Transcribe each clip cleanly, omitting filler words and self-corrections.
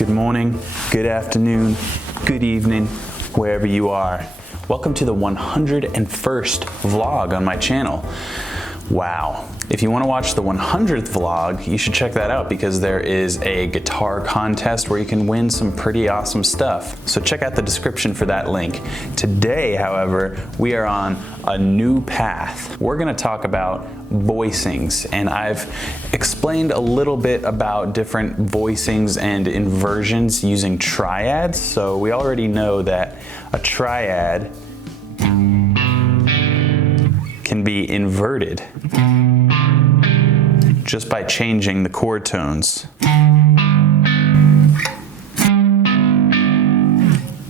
good morning, good afternoon, good evening, wherever you are. Welcome to the 101st vlog on my channel. Wow. If you want to watch the 100th vlog, you should check that out because there is a guitar contest where you can win some pretty awesome stuff. So check out the description for that link. Today, however, we are on a new path. We're going to talk about voicings, and I've explained a little bit about different voicings and inversions using triads. So we already know that a triad can be inverted just by changing the chord tones.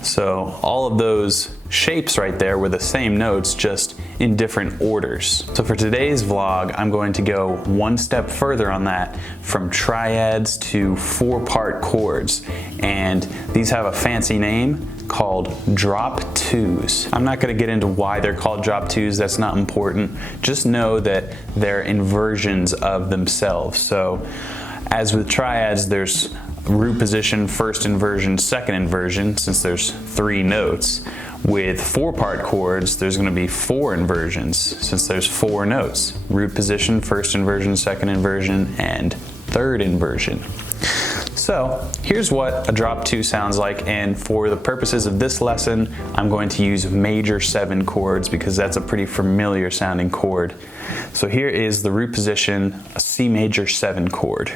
So all of those shapes right there were the same notes, just in different orders. So for today's vlog, I'm going to go one step further on that, from triads to 4-part chords. And these have a fancy name called drop twos. I'm not going to get into why they're called drop twos, that's not important. Just know that they're inversions of themselves. So as with triads, there's root position, first inversion, second inversion, since there's 3 notes. With 4-part chords, there's going to be 4 inversions, since there's 4 notes. Root position, first inversion, second inversion, and third inversion. So here's what a drop 2 sounds like, and for the purposes of this lesson, I'm going to use major 7 chords because that's a pretty familiar sounding chord. So here is the root position, a C major 7 chord.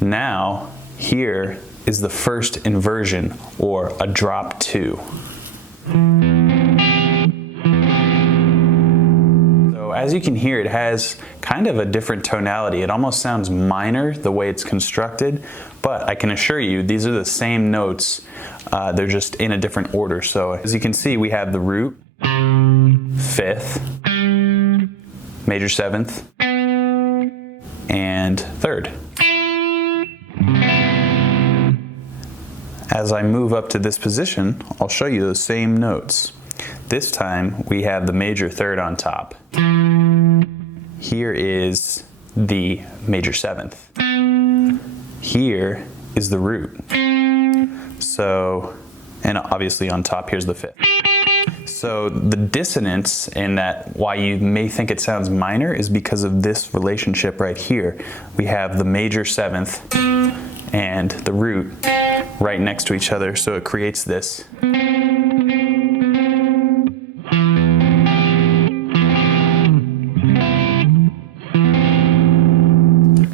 Now, here is the first inversion, or a drop 2. So as you can hear, it has kind of a different tonality. It almost sounds minor the way it's constructed, but I can assure you these are the same notes. They're just in a different order. So as you can see, we have the root, 5th, major 7th, and 3rd. As I move up to this position, I'll show you those same notes. This time we have the major 3rd on top. Here is the major 7th. Here is the root. So, and obviously on top here's the 5th. So the dissonance in that, why you may think it sounds minor, is because of this relationship right here. We have the major 7th and the root right next to each other, so it creates this.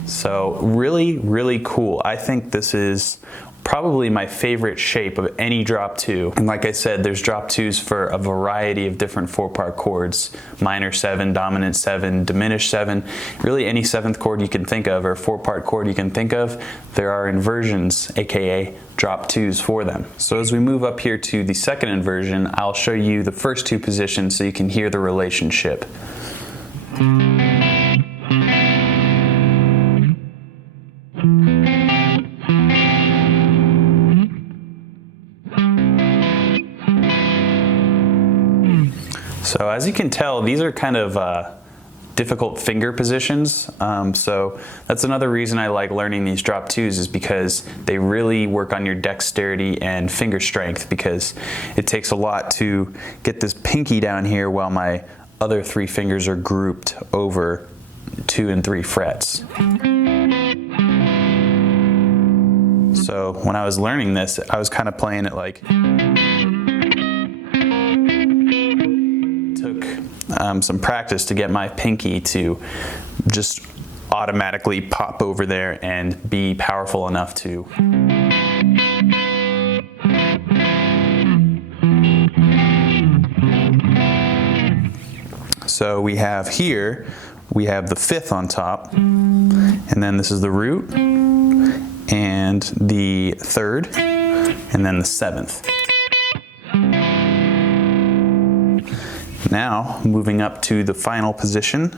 So really, really cool. I think this is probably my favorite shape of any drop 2. And like I said, there's drop 2s for a variety of different 4-part chords. Minor 7, dominant 7, diminished 7. Really any 7th chord you can think of, or 4-part chord you can think of, there are inversions, aka drop 2s for them. So as we move up here to the second inversion, I'll show you the first 2 positions so you can hear the relationship. So as you can tell, these are kind of difficult finger positions. So that's another reason I like learning these drop 2s, is because they really work on your dexterity and finger strength, because it takes a lot to get this pinky down here while my other 3 fingers are grouped over 2 and 3 frets. So when I was learning this, I was kind of playing it like, some practice to get my pinky to just automatically pop over there and be powerful enough to. So we have here, we have the 5th on top, and then this is the root, and the 3rd, and then the 7th. Now, moving up to the final position,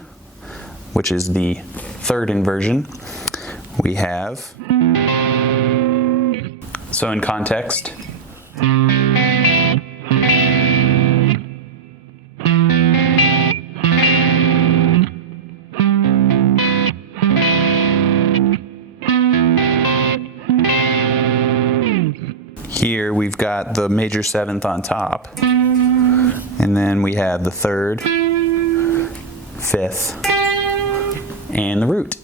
which is the 3rd inversion, we have, so in context, Here we've got the major seventh on top, and then we have the third, fifth, and the root.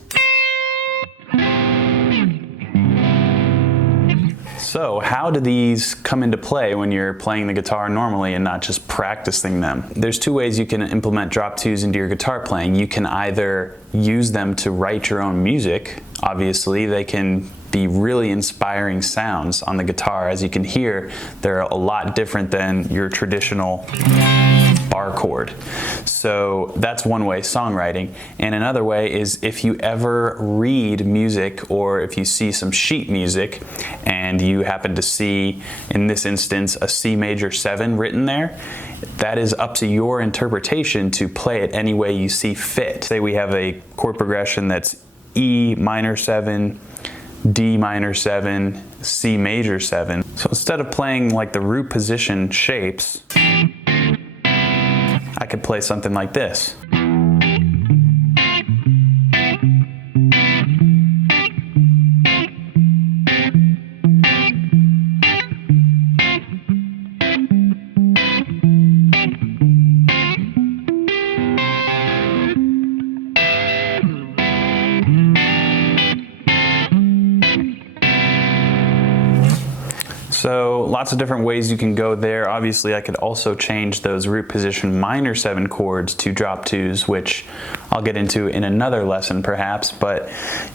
So how do these come into play when you're playing the guitar normally and not just practicing them? There's two ways you can implement drop twos into your guitar playing. You can either use them to write your own music. Obviously, they can be really inspiring sounds on the guitar. As you can hear, they're a lot different than your traditional bar chord. So that's one way, songwriting. And another way is if you ever read music or if you see some sheet music and you happen to see, in this instance, a C major 7 written there, that is up to your interpretation to play it any way you see fit. Say we have a chord progression that's E minor 7, D minor 7, C major 7. So instead of playing like the root position shapes, I could play something like this. So lots of different ways you can go there. Obviously, I could also change those root position minor 7 chords to drop twos, which I'll get into in another lesson perhaps, but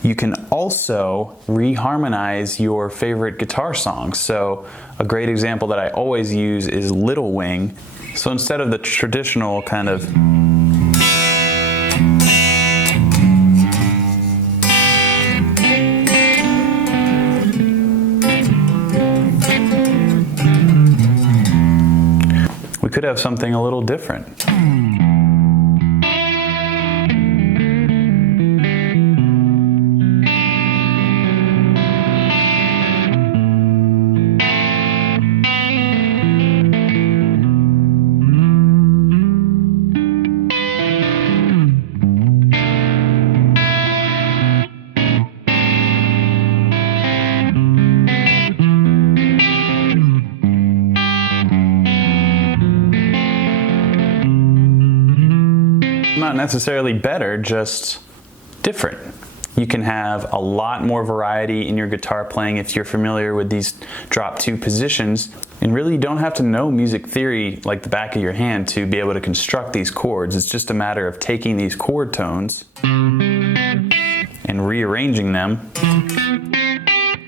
you can also reharmonize your favorite guitar songs. So a great example that I always use is Little Wing. So instead of the traditional kind of we could have something a little different. Not necessarily better, just different. You can have a lot more variety in your guitar playing if you're familiar with these drop two positions, and really you don't have to know music theory like the back of your hand to be able to construct these chords. It's just a matter of taking these chord tones and rearranging them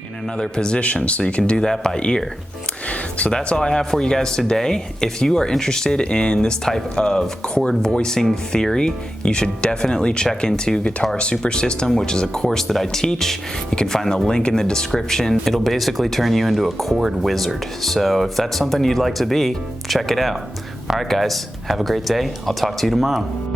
in another position, so you can do that by ear. So that's all I have for you guys today. If you are interested in this type of chord voicing theory, you should definitely check into Guitar Super System, which is a course that I teach. You can find the link in the description. It'll basically turn you into a chord wizard. So if that's something you'd like to be, check it out. All right, guys, have a great day. I'll talk to you tomorrow.